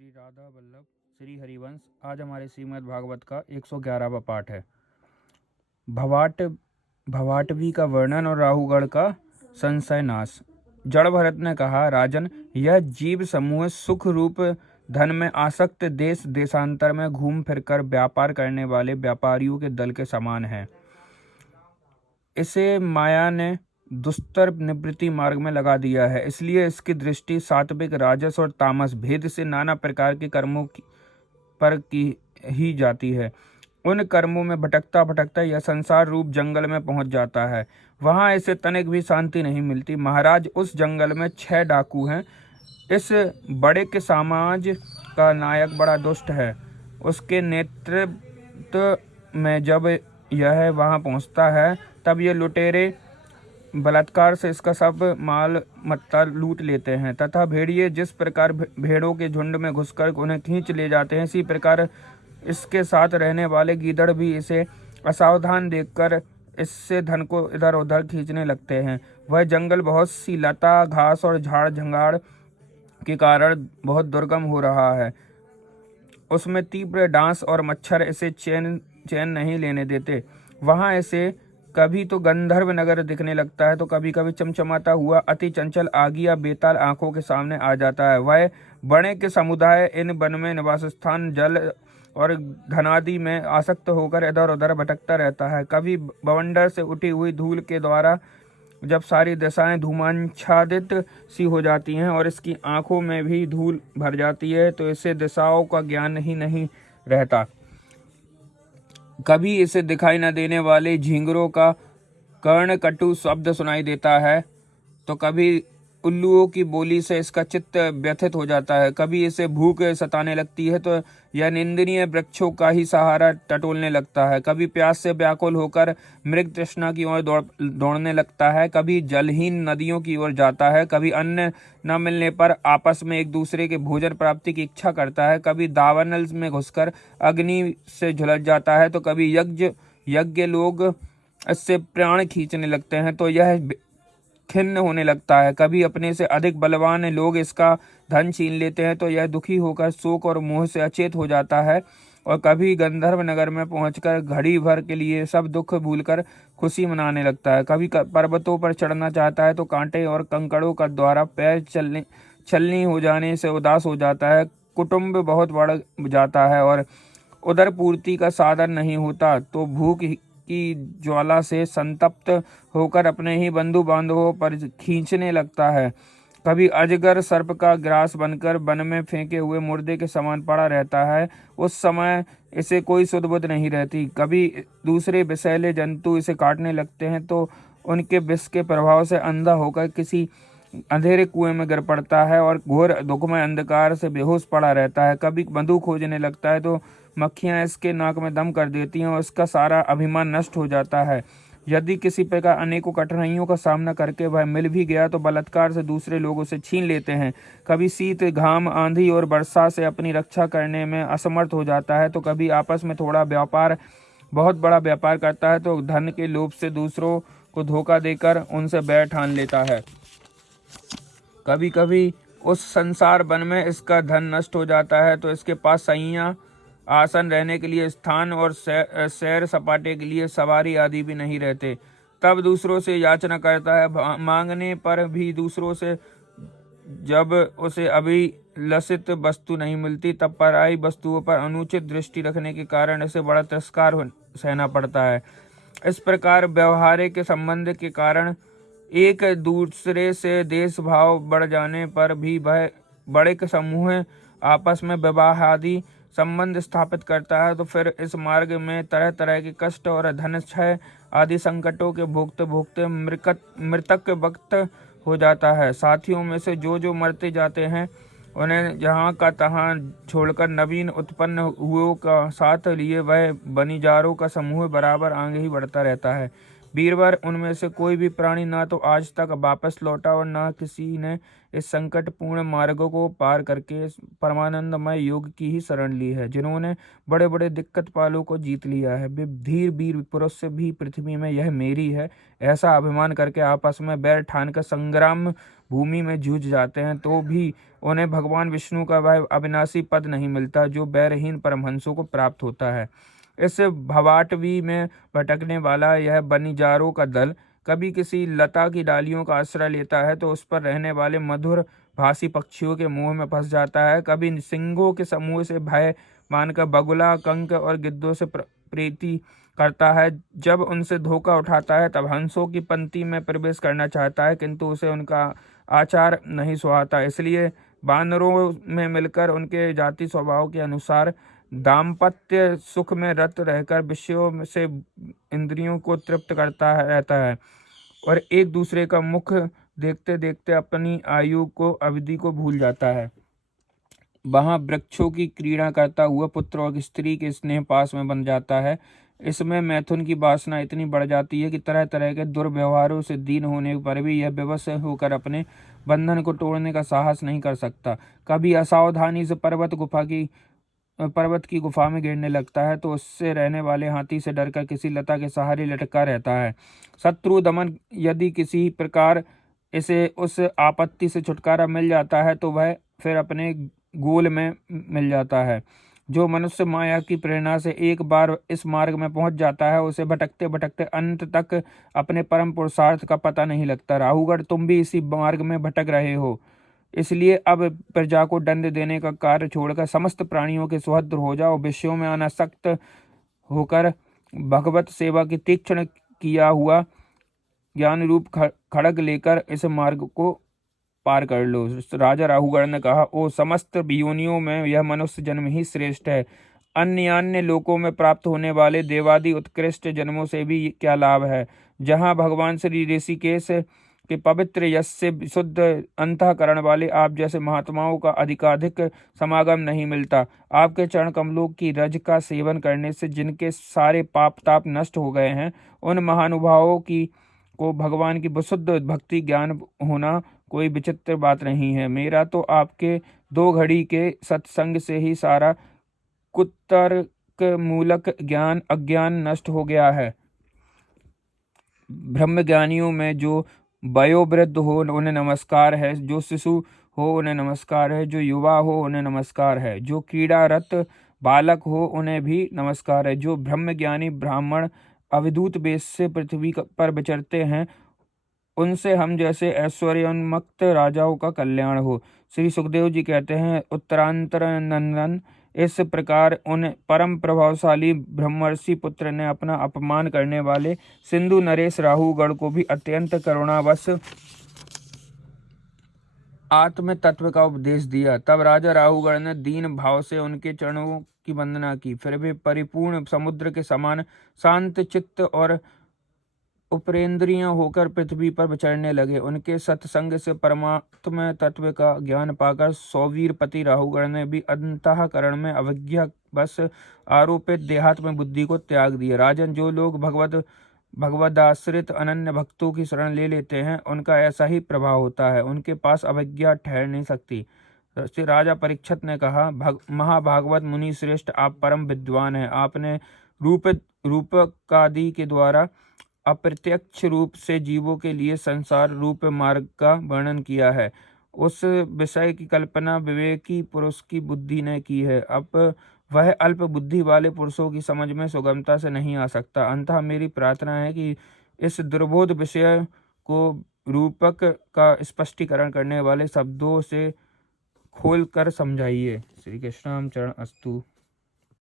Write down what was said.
श्री राधा वल्लभ श्री हरिवंश। आज हमारे श्रीमद् भागवत का 111वां पाठ है। भवाटवी का वर्णन और राहुगढ़ का संशय नाश। जड़ भरत ने कहा, राजन, यह जीव समूह सुख रूप धन में आसक्त देश देशांतर में घूम फिरकर व्यापार करने वाले व्यापारियों के दल के समान है। इसे माया ने दुस्तर निवृत्ति मार्ग में लगा दिया है, इसलिए इसकी दृष्टि सात्विक, राजस और तामस भेद से नाना प्रकार के कर्मों पर की ही जाती है। उन कर्मों में भटकता भटकता यह संसार रूप जंगल में पहुंच जाता है। वहां इसे तनिक भी शांति नहीं मिलती। महाराज, उस जंगल में 6 डाकू हैं। इस बड़े के समाज का नायक बड़ा दुष्ट है। उसके नेतृत्व में जब यह वहां पहुंचता है तब ये लुटेरे बलात्कार से इसका सब माल मत्ता लूट लेते हैं तथा भेड़िए जिस प्रकार भेड़ों के झुंड में घुसकर उन्हें खींच ले जाते हैं, इसी प्रकार इसके साथ रहने वाले गीदड़ भी इसे असावधान देखकर इससे धन को इधर उधर खींचने लगते हैं। वह जंगल बहुत सी लता, घास और झाड़ झंगाड़ के कारण बहुत दुर्गम हो रहा है। उसमें तीव्र डांस और मच्छर इसे चैन नहीं लेने देते। वहां इसे कभी तो गंधर्व नगर दिखने लगता है तो कभी कभी चमचमाता हुआ अति चंचल आगिया बेताल आंखों के सामने आ जाता है। वह बड़े के समुदाय इन वन में निवास स्थान, जल और धनादि में आसक्त होकर इधर उधर भटकता रहता है। कभी बवंडर से उठी हुई धूल के द्वारा जब सारी दिशाएं धूमाच्छादित सी हो जाती हैं और इसकी आंखों में भी धूल भर जाती है तो इसे दिशाओं का ज्ञान ही नहीं रहता। कभी इसे दिखाई न देने वाले झींगरों का कर्णकटु शब्द सुनाई देता है तो कभी उल्लुओं की बोली से इसका चित्त व्यथित हो जाता है। कभी इसे भूख सताने लगती है तो यह निंदनीय वृक्षों का ही सहारा टटोलने लगता है। कभी प्यास से व्याकुल होकर मृग तृष्णा की ओर दौड़ने लगता है। कभी जलहीन नदियों की ओर जाता है। कभी अन्न न मिलने पर आपस में एक दूसरे के भोजन प्राप्ति की इच्छा करता है। कभी दावानल में घुसकर अग्नि से झुलस जाता है तो कभी यज्ञ लोग इससे प्राण खींचने लगते हैं तो यह खिन्न होने लगता है। कभी अपने से अधिक बलवान लोग इसका धन छीन लेते हैं तो यह दुखी होकर शोक और मोह से अचेत हो जाता है। और कभी गंधर्व नगर में पहुंचकर घड़ी भर के लिए सब दुख भूलकर खुशी मनाने लगता है। कभी पर्वतों पर चढ़ना चाहता है तो कांटे और कंकड़ों का द्वारा पैर छलनी हो जाने से उदास हो जाता है। कुटुंब बहुत बढ़ जाता है और उदर पूर्ति का साधन नहीं होता तो भूख की ज्वाला से संतप्त होकर अपने ही बंधु बांधवों पर खींचने लगता है। कभी अजगर सर्प का ग्रास बनकर वन में फेंके हुए मुर्दे के समान पड़ा रहता है। उस समय इसे कोई सुध बुध नहीं रहती। कभी दूसरे विषैले जंतु इसे काटने लगते हैं तो उनके विष के प्रभाव से अंधा होकर किसी अंधेरे कुएं में गिर पड़ता है और घोर दुखमय अंधकार से बेहोश पड़ा रहता है। कभी मधु खोजने लगता है तो मक्खियां इसके नाक में दम कर देती हैं और इसका सारा अभिमान नष्ट हो जाता है। यदि किसी प्रकार अनेकों कठिनाइयों का सामना करके वह मिल भी गया तो बलात्कार से दूसरे लोग उसे छीन लेते हैं। कभी शीत, घाम, आंधी और वर्षा से अपनी रक्षा करने में असमर्थ हो जाता है तो कभी आपस में थोड़ा व्यापार बहुत बड़ा व्यापार करता है तो धन के लोभ से दूसरों को धोखा देकर उनसे बैर ठान लेता है। कभी कभी उस संसार वन में इसका धन नष्ट हो जाता है तो इसके पास सैया, आसन, रहने के लिए स्थान और सैर सपाटे के लिए सवारी आदि भी नहीं रहते। तब दूसरों से याचना करता है। मांगने पर भी दूसरों से जब उसे अभिलषित वस्तु नहीं मिलती तब पराई वस्तुओं पर अनुचित दृष्टि रखने के कारण इसे बड़ा तिरस्कार सहना पड़ता है। इस प्रकार व्यवहारिक संबंध के कारण एक दूसरे से देश भाव बढ़ जाने पर भी वह बड़े के समूह आपस में विवाह आदि संबंध स्थापित करता है तो फिर इस मार्ग में तरह तरह के कष्ट और धन क्षय आदि संकटों के भोगते भोगते मृतक वक्त हो जाता है। साथियों में से जो मरते जाते हैं उन्हें जहाँ का तहाँ छोड़कर नवीन उत्पन्न हुओं का साथ लिए वह बनिजारों का समूह बराबर आगे ही बढ़ता रहता है। वीरवर, उनमें से कोई भी प्राणी ना तो आज तक वापस लौटा और ना किसी ने इस संकटपूर्ण मार्गों को पार करके परमानंदमय योग की ही शरण ली है। जिन्होंने बड़े बड़े दिक्कत पालों को जीत लिया है वे धीर वीर पुरुष से भी पृथ्वी में यह मेरी है ऐसा अभिमान करके आपस में बैर ठान कर संग्राम भूमि में जूझ जाते हैं तो भी उन्हें भगवान विष्णु का वह अविनाशी पद नहीं मिलता जो बैरहीन परमहंसों को प्राप्त होता है। इस भवाटवी में भटकने वाला यह बनिजारों का दल कभी किसी लता की डालियों का आश्रय लेता है तो उस पर रहने वाले मधुर भासी पक्षियों के मुंह में फंस जाता है, कभी सिंहों के समूह से भय मानकर बगुला, कंक और गिद्धों से प्रीति करता है। जब उनसे धोखा उठाता है तब हंसों की पंक्ति में प्रवेश करना चाहता है, किंतु उसे उनका आचार नहीं सुहाता, इसलिए बानरों में मिलकर उनके जाति स्वभाव के अनुसार दाम्पत्य सुख में रत रहकर विषयों से इंद्रियों को तृप्त करता रहता है और एक दूसरे का मुख देखते देखते अपनी आयु को अवधि को भूल जाता है। वहां वृक्षों की क्रीड़ा करता हुआ पुत्र और स्त्री के स्नेह पास में बन जाता है। इसमें मैथुन की वासना इतनी बढ़ जाती है कि तरह तरह के दुर्व्यवहारों से दीन होने पर भी यह विवश होकर अपने बंधन को तोड़ने का साहस नहीं कर सकता। कभी असावधानी से पर्वत की गुफा में गिरने लगता है तो उससे रहने वाले हाथी से डरकर किसी लता के सहारे लटका रहता है। शत्रु दमन यदि किसी प्रकार इसे उस आपत्ति से छुटकारा मिल जाता है तो वह फिर अपने गोल में मिल जाता है। जो मनुष्य माया की प्रेरणा से एक बार इस मार्ग में पहुंच जाता है उसे भटकते भटकते अंत तक अपने परम पुरुषार्थ का पता नहीं लगता। राहुगढ़, तुम भी इसी मार्ग में भटक रहे हो, इसलिए अब प्रजा को दंड देने का कार्य छोड़कर समस्त प्राणियों के सुहृद हो जाओ। विषयों में अनासक्त होकर भगवत सेवा की तीक्ष्ण किया हुआ ज्ञान रूप खड़ग लेकर इस मार्ग को पार कर लो। राजा राहुगढ़ ने कहा, ओ समस्त योनियों में यह मनुष्य जन्म ही श्रेष्ठ है। अन्य अन्य लोकों में प्राप्त होने वाले देवादि उत्कृष्ट जन्मों से भी क्या लाभ है। जहाँ भगवान श्री ऋषिकेश के पवित्र यश से शुद्ध अंतःकरण वाले आप जैसे महात्माओं का अधिकाधिक समागम नहीं मिलता। आपके चरण कमलों की रज का सेवन करने से जिनके सारे पाप ताप नष्ट हो गए हैं, उन महानुभावों की को भगवान की विशुद्ध भक्ति ज्ञान होना कोई विचित्र बात नहीं है। मेरा तो आपके 2 घड़ी के सत्संग से ही सारा कुतर्क मूलक ज्ञान अज्ञान नष्ट हो गया है। ब्रह्म ज्ञानियों में जो वयोवृद्ध हो उन्हें नमस्कार है, जो शिशु हो उन्हें नमस्कार है, जो युवा हो उन्हें नमस्कार है, जो क्रीड़ारत बालक हो उन्हें भी नमस्कार है। जो ब्रह्म ज्ञानी ब्राह्मण अविद्युत वेश से पृथ्वी पर विचरते हैं उनसे हम जैसे ऐश्वर्योन्मुक्त राजाओं का कल्याण हो। श्री सुखदेव जी कहते हैं, उत्तरांतर नंदन, इस प्रकार उन परम प्रभावशाली ब्रह्मर्षि पुत्र ने अपना अपमान करने वाले सिंधु नरेश राहुगढ़ को भी अत्यंत करुणावश आत्म तत्व का उपदेश दिया। तब राजा राहुगढ़ ने दीन भाव से उनके चरणों की वंदना की। फिर वे परिपूर्ण समुद्र के समान शांत चित्त और उपरेंद्रिय होकर पृथ्वी पर विचरने लगे। उनके सत्संग से परमात्म तत्व का ज्ञान पाकर सौवीर पति राहुगढ़ ने भी अंतःकरण में अवज्ञा बस आरोपित देहात्म बुद्धि को त्याग दिया। राजन, जो लोग भगवदाश्रित अनन्य भक्तों की शरण ले लेते हैं उनका ऐसा ही प्रभाव होता है, उनके पास अवज्ञा ठहर नहीं सकती। श्री राजा परीक्षित ने कहा, महाभागवत मुनि श्रेष्ठ, आप परम विद्वान हैं। आपने रूपकादि के द्वारा अप्रत्यक्ष रूप से जीवों के लिए संसार रूप मार्ग का वर्णन किया है। उस विषय की कल्पना विवेकी पुरुष की बुद्धि ने की है। अब वह अल्प बुद्धि वाले पुरुषों की समझ में सुगमता से नहीं आ सकता। अंततः मेरी प्रार्थना है कि इस दुर्बोध विषय को रूपक का स्पष्टीकरण करने वाले शब्दों से खोल कर समझाइए। श्री कृष्णाम चरण अस्तु।